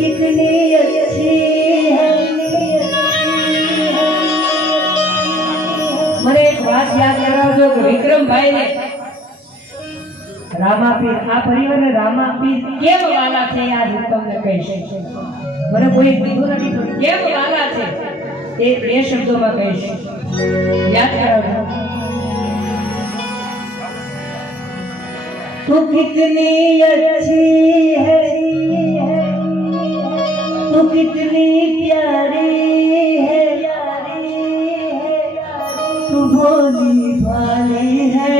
कितनी अच्छी है। મને એક વાત યાદ કરાવજો કે વિક્રમભાઈ ને રામાપીર આ પરિવારને રામાપીર કેમ વાલા છે આ હું તમને કહીશ। મને કોઈ કીધું નથી પણ કેમ વાલા છે એ બે શબ્દોમાં કહીશ, યાદ કરાવજો। तू कितनी अच्छी है, तू कितनी प्यारी है, तू भोली भाली है।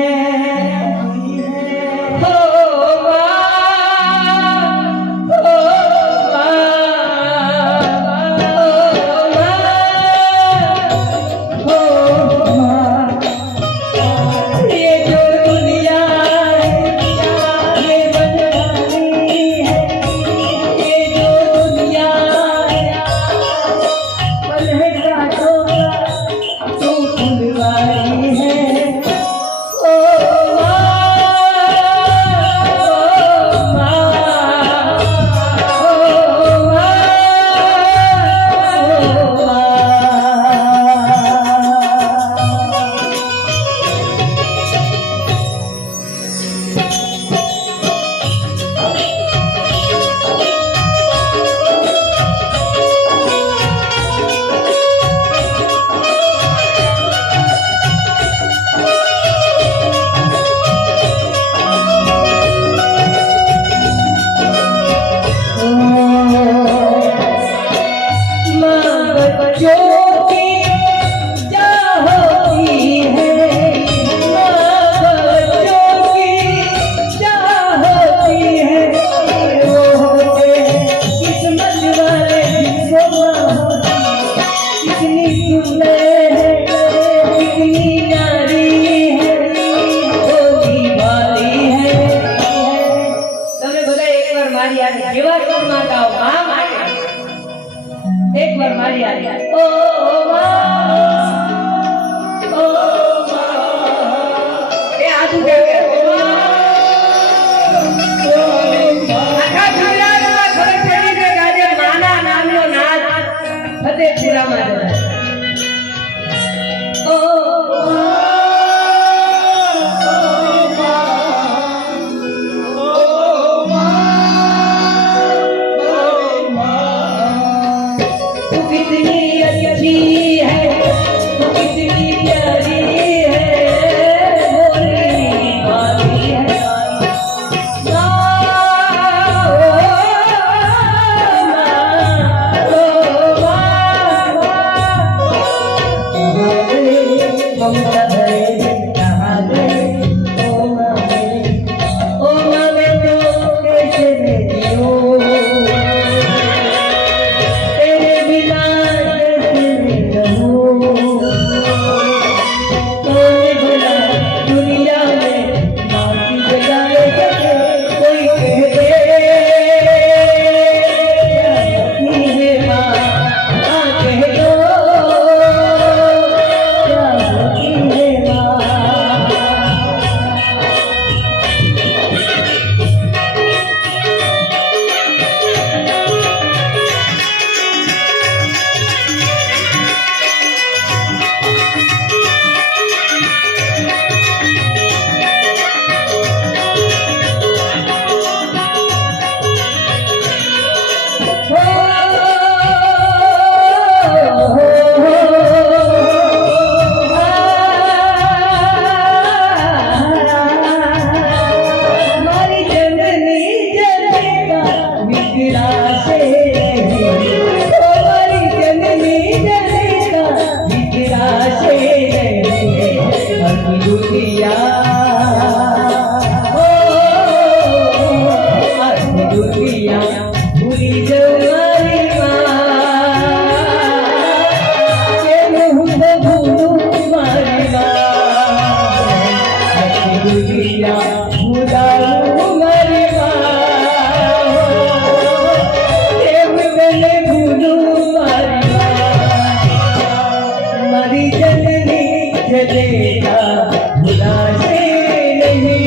एक बार मारी आ ओ ए आजू के आखा दुनियाમાં ખરે ચડી કે ગાજે માના નામનો નાદ ફતેપુરામાં જતા ओ भुला से नहीं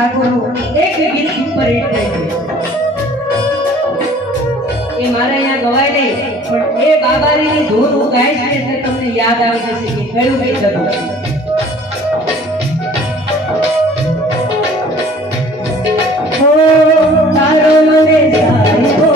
ઠાકોર એક ગીત ઉપર એક થઈ ગયો એ મારે અહીંયા ગવાય નહીં પણ એ બાબારીની ધૂન હું ગાઈશ ને એટલે તમને યાદ આવી જશે કે કયું ગીત હતું તારો મને જાય હો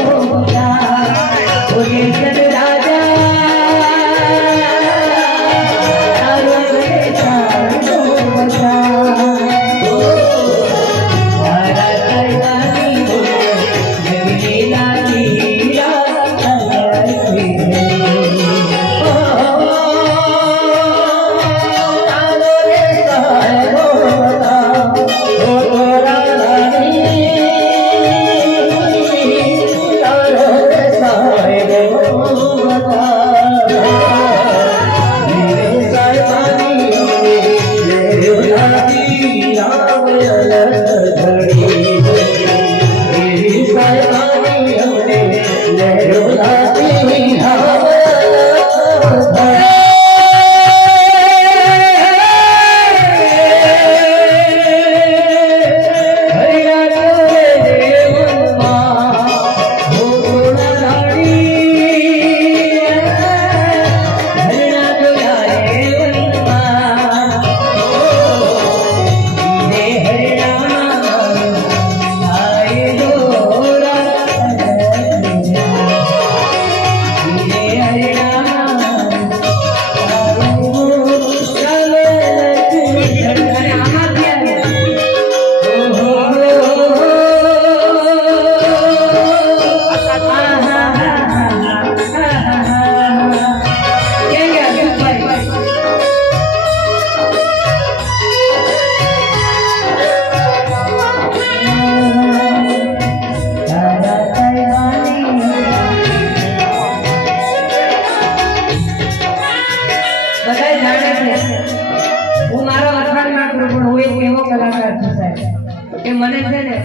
મને છે ને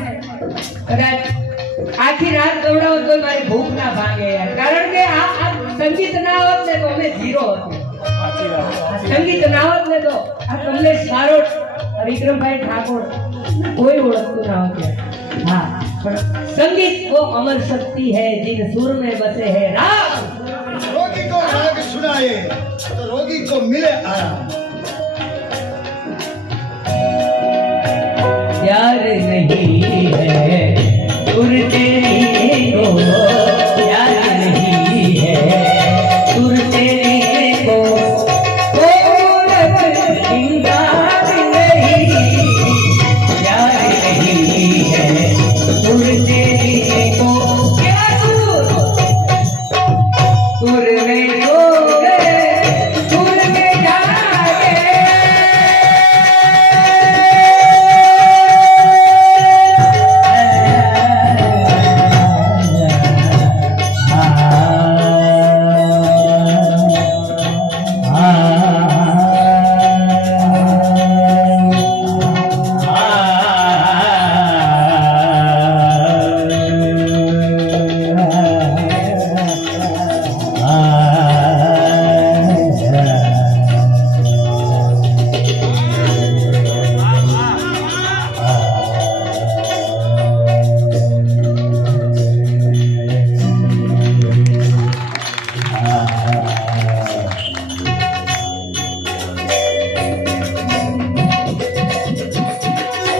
કદાચ આખી રાત દોડાવો તો મારી ભૂખ ના ભાંગે યાર કારણ કે આ સંગીત ના હોત ને તો અમે ઝીરો હતું સંગીત ના હોત ને તો આ કમલેશ બારોટ વિક્રમભાઈ ઠાકોર કોઈ ઓળખતું ના હોત हाँ पर संगीत वो अमर शक्ति है जिन सुर में बसे है राग रोगी को राग सुनाए तो रोगी को मिले आराम प्यार नहीं है सुर तेरी को